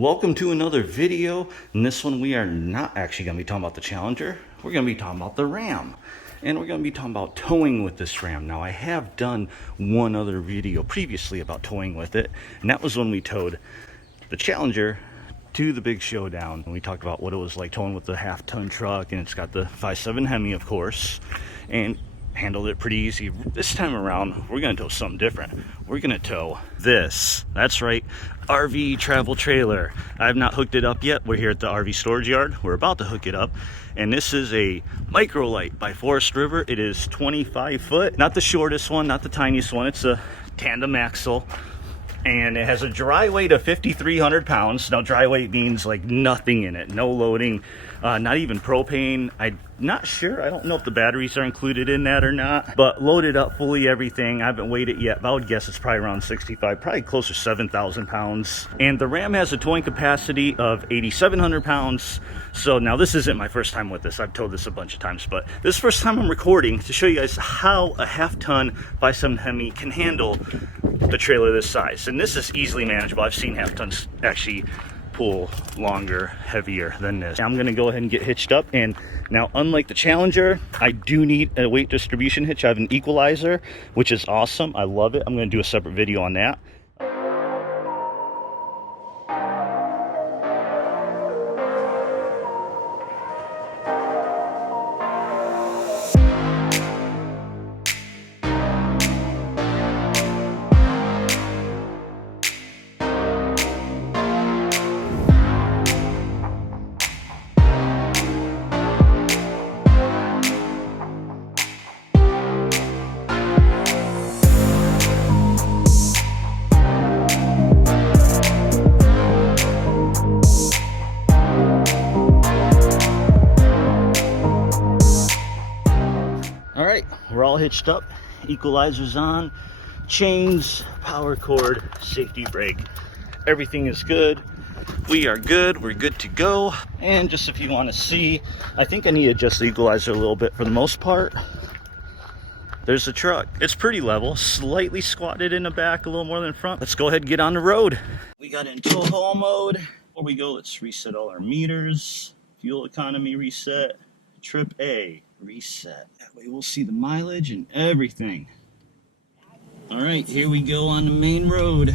Welcome to another video. In this one we are not actually going to be talking about the Challenger. We're going to be talking about the Ram. And we're going to be talking about towing with this Ram. Now I have done one other video previously about towing with it, and that was when we towed the Challenger to the big showdown. And we talked about what it was like towing with the half-ton truck, and it's got the 5.7 Hemi, of course, and handled it pretty easy. This time around, we're going to tow something different. We're going to tow this. That's right, RV travel trailer. I have not hooked it up yet. We're here at the RV storage yard. We're about to hook it up. And this is a Micro-lite by Forest River. It is 25 foot. Not the shortest one, not the tiniest one. It's a tandem axle. And it has a dry weight of 5,300 pounds. Now, dry weight means like nothing in it, no loading, not even propane. I'm not sure. I don't know if the batteries are included in that or not, but loaded up fully everything. I haven't weighed it yet, but I would guess it's probably around 65, probably closer to 7,000 pounds. And the Ram has a towing capacity of 8,700 pounds. So now this isn't my first time with this. I've towed this a bunch of times, but this is the first time I'm recording to show you guys how a half-ton 5.7 Hemi can handle the trailer this size. And this is easily manageable. I've seen half-tons actually pull longer, heavier than this. I'm gonna go ahead and get hitched up. And now, unlike the Challenger, I do need a weight distribution hitch. I have an equalizer, which is awesome. I love it. I'm gonna do a separate video on that. We're all hitched up, equalizers on, chains, power cord, safety brake. Everything is good. We are good. We're good to go. And just if you want to see, I think I need to adjust the equalizer a little bit for the most part. There's the truck. It's pretty level, slightly squatted in the back, a little more than front. Let's go ahead and get on the road. We got in tow haul mode. Before we go, let's reset all our meters. Fuel economy reset. Trip A reset. That way we'll see the mileage and everything. All right, here we go on the main road.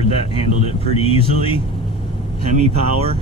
That handled it pretty easily. Hemi power.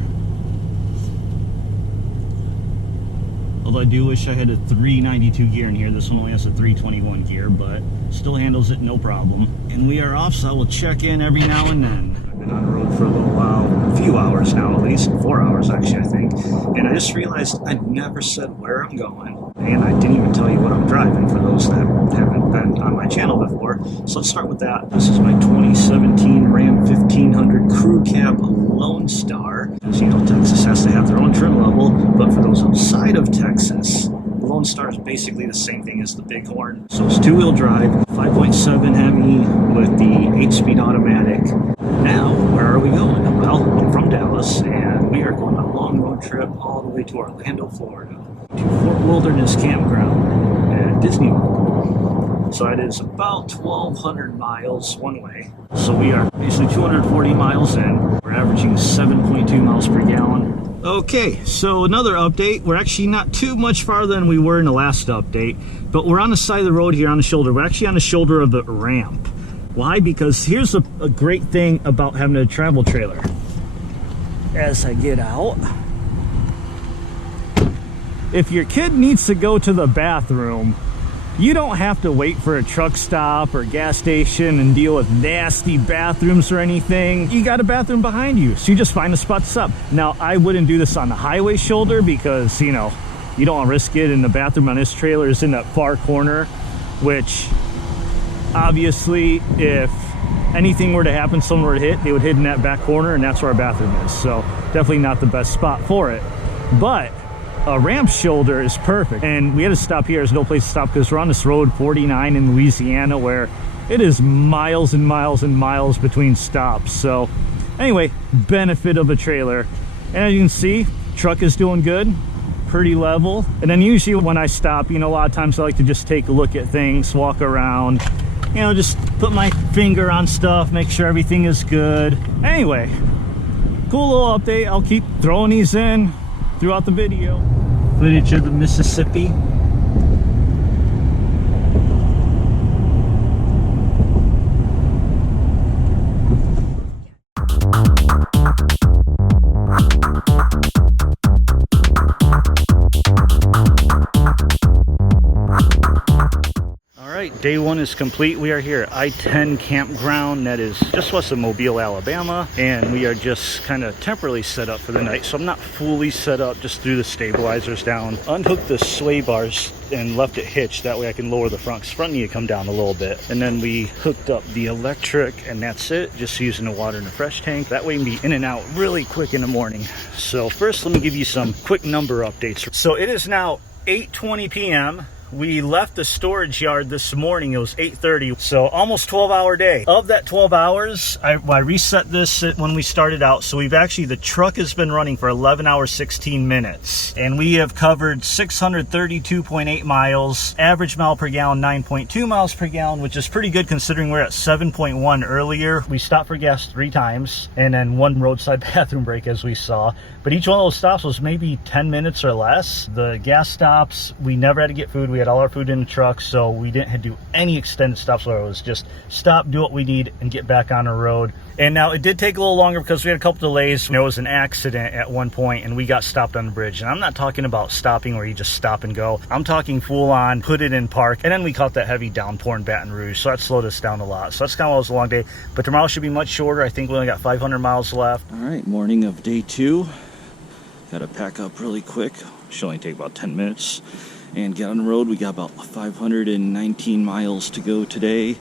Although I do wish I had a 392 gear in here. This one only has a 321 gear, but still handles it no problem. And we are off, so I will check in every now and then. I've been on the road for a little while, a few hours now at least, 4 hours actually I think. And I just realized I never said where I'm going. And I didn't even tell you what I'm driving for those that haven't been on my channel before. So let's start with that. This is my 2017 Ram 1500 Crew Cab Lonestar. As you know, Texas has to have their own trim level, but for those outside of Texas, Lonestar is basically the same thing as the Bighorn. So it's two-wheel drive, 5.7 Hemi with the 8-speed automatic. Now, where are we going? Well, I'm from Dallas, and we are going on a long road trip all the way to Orlando, Florida, to Fort Wilderness Campground at Disney World. So it is about 1,200 miles one way. So we are basically 240 miles in. We're averaging 7.2 miles per gallon. Okay, so another update. We're actually not too much farther than we were in the last update, but we're on the side of the road here on the shoulder. We're actually on the shoulder of the ramp. Why? Because here's a great thing about having a travel trailer. As I get out, if your kid needs to go to the bathroom, you don't have to wait for a truck stop or gas station and deal with nasty bathrooms or anything. You got a bathroom behind you, so you just find a spot to stop. Now, I wouldn't do this on the highway shoulder because, you know, you don't want to risk it, and the bathroom on this trailer is in that far corner, which obviously if anything were to happen, someone were to hit, they would hit in that back corner, and that's where our bathroom is. So definitely not the best spot for it. But ramp shoulder is perfect. And we had to stop here. There's no place to stop because we're on this road 49 in Louisiana where it is miles and miles and miles between stops. So anyway, benefit of a trailer. And as you can see, truck is doing good, pretty level. And then usually when I stop, you know, a lot of times I like to just take a look at things, walk around, you know, just put my finger on stuff, make sure everything is good. Anyway, cool little update. I'll keep throwing these in throughout the video. Footage of the Mississippi. Day one is complete. We are here at I-10 campground that is just west of Mobile, Alabama, and we are just kind of temporarily set up for the night. So I'm not fully set up, just threw the stabilizers down, unhooked the sway bars and left it hitched. That way I can lower the front, because front need to come down a little bit. And then we hooked up the electric, and that's it, just using the water in the fresh tank. That way we can be in and out really quick in the morning. So first, let me give you some quick number updates. So it is now 8:20 p.m. We left the storage yard this morning. It was 8:30, so almost 12-hour day. Of that 12 hours, I reset this when we started out. So we've actually, the truck has been running for 11 hours, 16 minutes. And we have covered 632.8 miles, average mile per gallon, 9.2 miles per gallon, which is pretty good considering we're at 7.1 earlier. We stopped for gas 3 times and then 1 roadside bathroom break, as we saw. But each one of those stops was maybe 10 minutes or less. The gas stops, we never had to get food. We had all our food in the truck, so we didn't have to do any extended stops where it was just stop, do what we need, and get back on the road. And now it did take a little longer because we had a couple delays. There was an accident at one point and we got stopped on the bridge. And I'm not talking about stopping where you just stop and go. I'm talking full on, put it in park. And then we caught that heavy downpour in Baton Rouge, so that slowed us down a lot. So that's kind of why it was a long day. But tomorrow should be much shorter. I think we only got 500 miles left. All right, morning of day 2. Got to pack up really quick. Should only take about 10 minutes. And get on the road. We got about 519 miles to go today.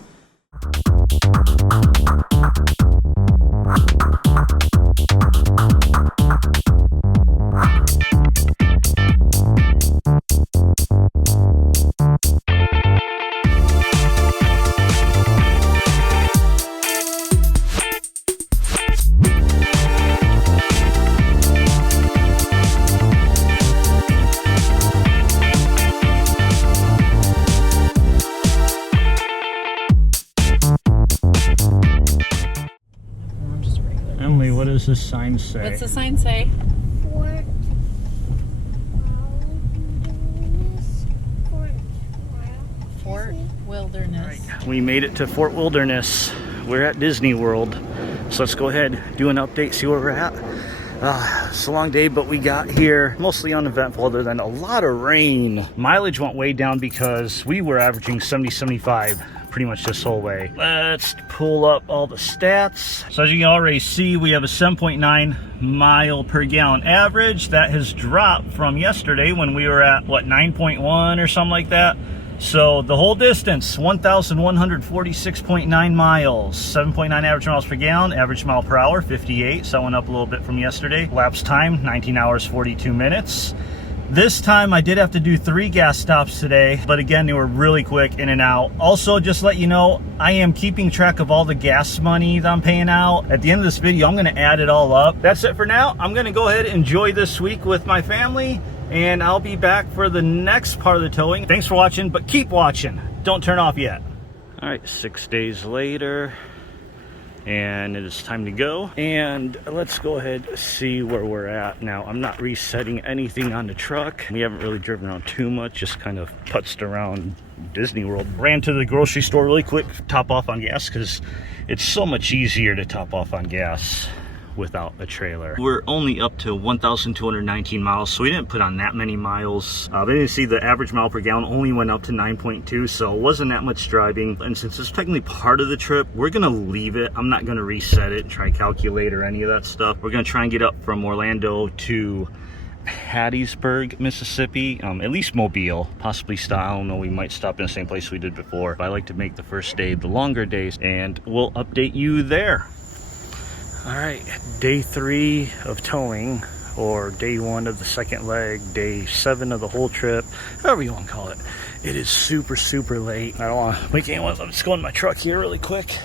What does this sign say? What's the sign say? Fort Wilderness. Right. We made it to Fort Wilderness. We're at Disney World. So let's go ahead, do an update, see where we're at. It's a long day, but we got here mostly uneventful other than a lot of rain. Mileage went way down because we were averaging 70-75 pretty much this whole way. Let's pull up all the stats. So as you can already see, we have a 7.9 mile per gallon average. That has dropped from yesterday when we were at, what, 9.1 or something like that. So the whole distance, 1,146.9 miles, 7.9 average miles per gallon, average mile per hour, 58. So that went up a little bit from yesterday. Lapse time, 19 hours, 42 minutes. This time I did have to do 3 gas stops today, but again, they were really quick, in and out. Also, just to let you know, I am keeping track of all the gas money that I'm paying out. At the end of this video, I'm gonna add it all up. That's it for now. I'm gonna go ahead and enjoy this week with my family, and I'll be back for the next part of the towing. Thanks for watching, but keep watching. Don't turn off yet. All right, 6 days later, and it is time to go. And let's go ahead and see where we're at now. I'm not resetting anything on the truck. We haven't really driven around too much, just kind of putzed around Disney World. Ran to the grocery store really quick, top off on gas, because it's so much easier to top off on gas without a trailer. We're only up to 1,219 miles, so we didn't put on that many miles. But you can see the average mile per gallon only went up to 9.2, so it wasn't that much driving. And since it's technically part of the trip, we're gonna leave it. I'm not gonna reset it and try to calculate or any of that stuff. We're gonna try and get up from Orlando to Hattiesburg, Mississippi, at least Mobile, possibly stop. I don't know, we might stop in the same place we did before, but I like to make the first day the longer days, and we'll update you there. All right, day 3 of towing. or day 1 of the second leg, day 7 of the whole trip, however you want to call it. It is super late. I don't want to wake anyone up. I'm just going to my truck here really quick.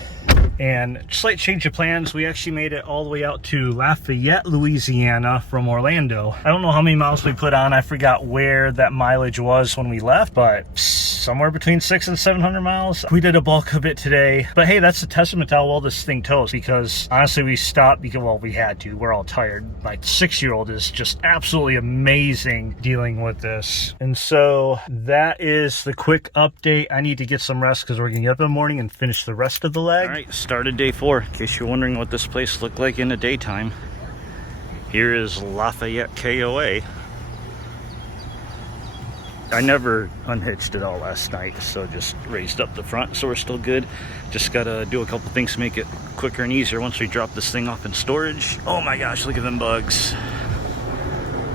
And slight change of plans, we actually made it all the way out to Lafayette, Louisiana from Orlando. I don't know how many miles we put on. I forgot where that mileage was when we left, but somewhere between 600 and 700 miles. We did a bulk of it today. But hey, that's a testament to how well this thing tows, because honestly we stopped because, well, we had to. We're all tired. My 6-year-old is just absolutely amazing dealing with this. And so that is the quick update. I need to get some rest because we're gonna get up in the morning and finish the rest of the leg. All right, started day 4. In case you're wondering what this place looked like in the daytime, here is Lafayette KOA. I never unhitched it all last night, so just raised up the front, so we're still good. Just gotta do a couple things to make it quicker and easier once we drop this thing off in storage. Oh my gosh, look at them bugs.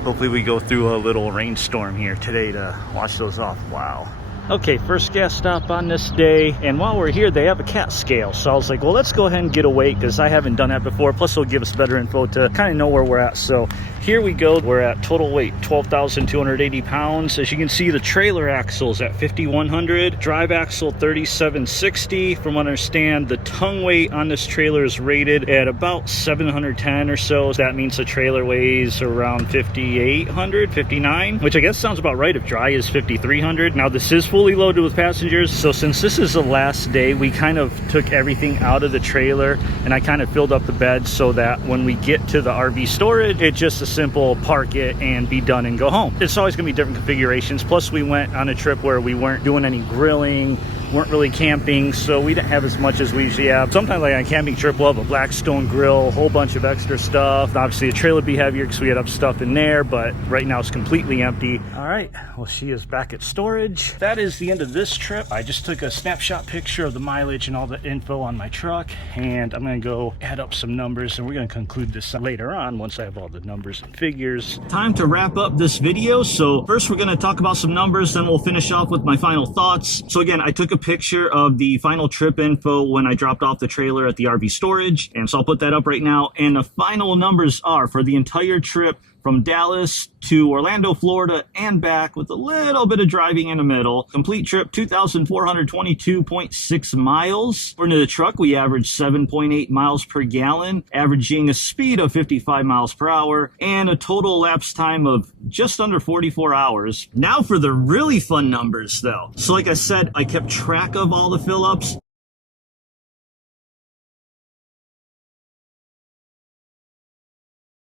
Hopefully we go through a little rainstorm here today to wash those off. Wow. Okay, first gas stop on this day, and while we're here they have a cat scale, so I was like, well, let's go ahead and get a weight because I haven't done that before, plus it'll give us better info to kind of know where we're at. So here we go. We're at total weight 12,280 pounds. As you can see, the trailer axle is at 5,100, drive axle 3,760. From what I understand, the tongue weight on this trailer is rated at about 710 or so. That means the trailer weighs around 5,800, 59, which I guess sounds about right if dry is 5,300. Now this is fully loaded with passengers, so since this is the last day, we kind of took everything out of the trailer and I kind of filled up the bed so that when we get to the RV storage, it's just a simple park it and be done and go home. It's always gonna be different configurations, plus we went on a trip where we weren't doing any grilling, weren't really camping, so we didn't have as much as we usually have. Sometimes like on a camping trip we'll have a Blackstone grill, a whole bunch of extra stuff. Obviously the trailer would be heavier because we had up stuff in there, but right now it's completely empty. All right, well, she is back at storage. That is the end of this trip. I just took a snapshot picture of the mileage and all the info on my truck, and I'm gonna go add up some numbers and we're gonna conclude this later on once I have all the numbers and figures. Time to wrap up this video. So first we're gonna talk about some numbers, then we'll finish off with my final thoughts. So again, I took a picture of the final trip info when I dropped off the trailer at the RV storage, and so I'll put that up right now. And the final numbers are for the entire trip from Dallas to Orlando, Florida and back with a little bit of driving in the middle. Complete trip 2,422.6 miles. According to the truck, we averaged 7.8 miles per gallon, averaging a speed of 55 miles per hour and a total elapsed time of just under 44 hours. Now for the really fun numbers though. So like I said, I kept track of all the fill-ups.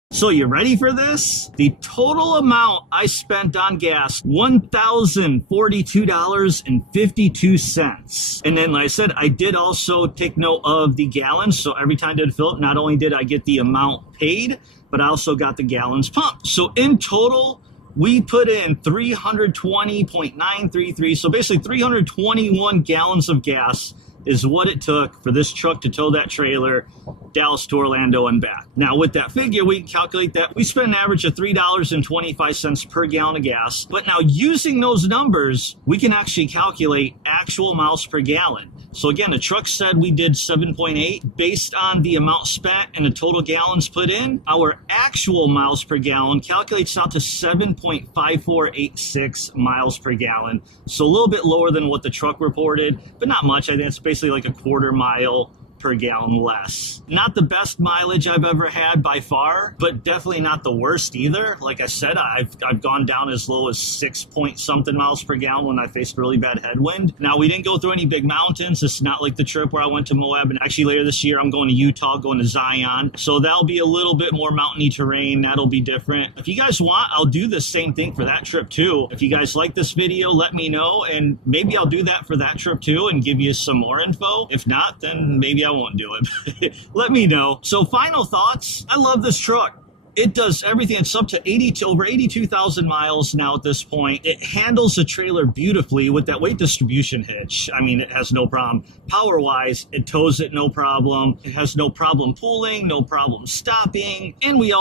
So you ready for this? The total amount I spent on gas, $1,042.52. And then like I said, I did also take note of the gallons. So every time I did a fill up, not only did I get the amount paid, but I also got the gallons pumped. So in total, we put in 320.933. So basically 321 gallons of gas is what it took for this truck to tow that trailer Dallas to Orlando and back. Now with that figure, we can calculate that we spent an average of $3.25 per gallon of gas. But now using those numbers, we can actually calculate actual miles per gallon. So again, the truck said we did 7.8 based on the amount spent and the total gallons put in. Our actual miles per gallon calculates out to 7.5486 miles per gallon. So a little bit lower than what the truck reported, but not much. I think it's basically like a quarter mile per gallon less. Not the best mileage I've ever had by far, but definitely not the worst either. Like I said, I've gone down as low as 6 point something miles per gallon when I faced really bad headwind. Now we didn't go through any big mountains. It's not like the trip where I went to Moab, and actually later this year I'm going to Utah, going to Zion. So that'll be a little bit more mountainy terrain. That'll be different. If you guys want, I'll do the same thing for that trip too. If you guys like this video, let me know, and maybe I'll do that for that trip too and give you some more info. If not, then maybe I won't do it. Let me know. So final thoughts. I love this truck. It does everything. It's up to over 82,000 miles now at this point. It handles the trailer beautifully with that weight distribution hitch. I mean, it has no problem. Power-wise, it tows it no problem. It has no problem pulling, no problem stopping. And we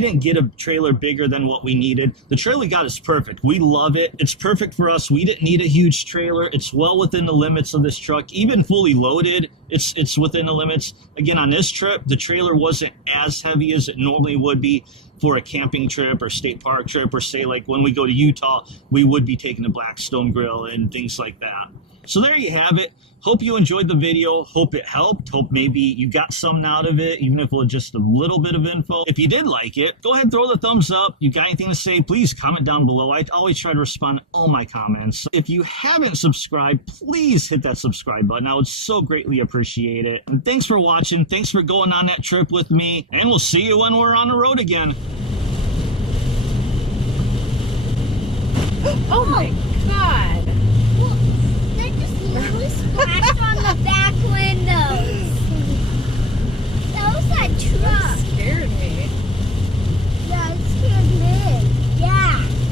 didn't get a trailer bigger than what we needed. The trailer we got is perfect. We love it. It's perfect for us. We didn't need a huge trailer. It's well within the limits of this truck. Even fully loaded, it's within the limits. Again, on this trip, the trailer wasn't as heavy as it normally would be for a camping trip or state park trip, or say like when we go to Utah, we would be taking the Blackstone grill and things like that. So there you have it. Hope you enjoyed the video. Hope it helped. Hope maybe you got something out of it, even if it was just a little bit of info. If you did like it, go ahead and throw the thumbs up. You got anything to say, please comment down below. I always try to respond to all my comments. If you haven't subscribed, please hit that subscribe button. I would so greatly appreciate it. And thanks for watching. Thanks for going on that trip with me. And we'll see you when we're on the road again. Oh my God. Well, that just literally splashed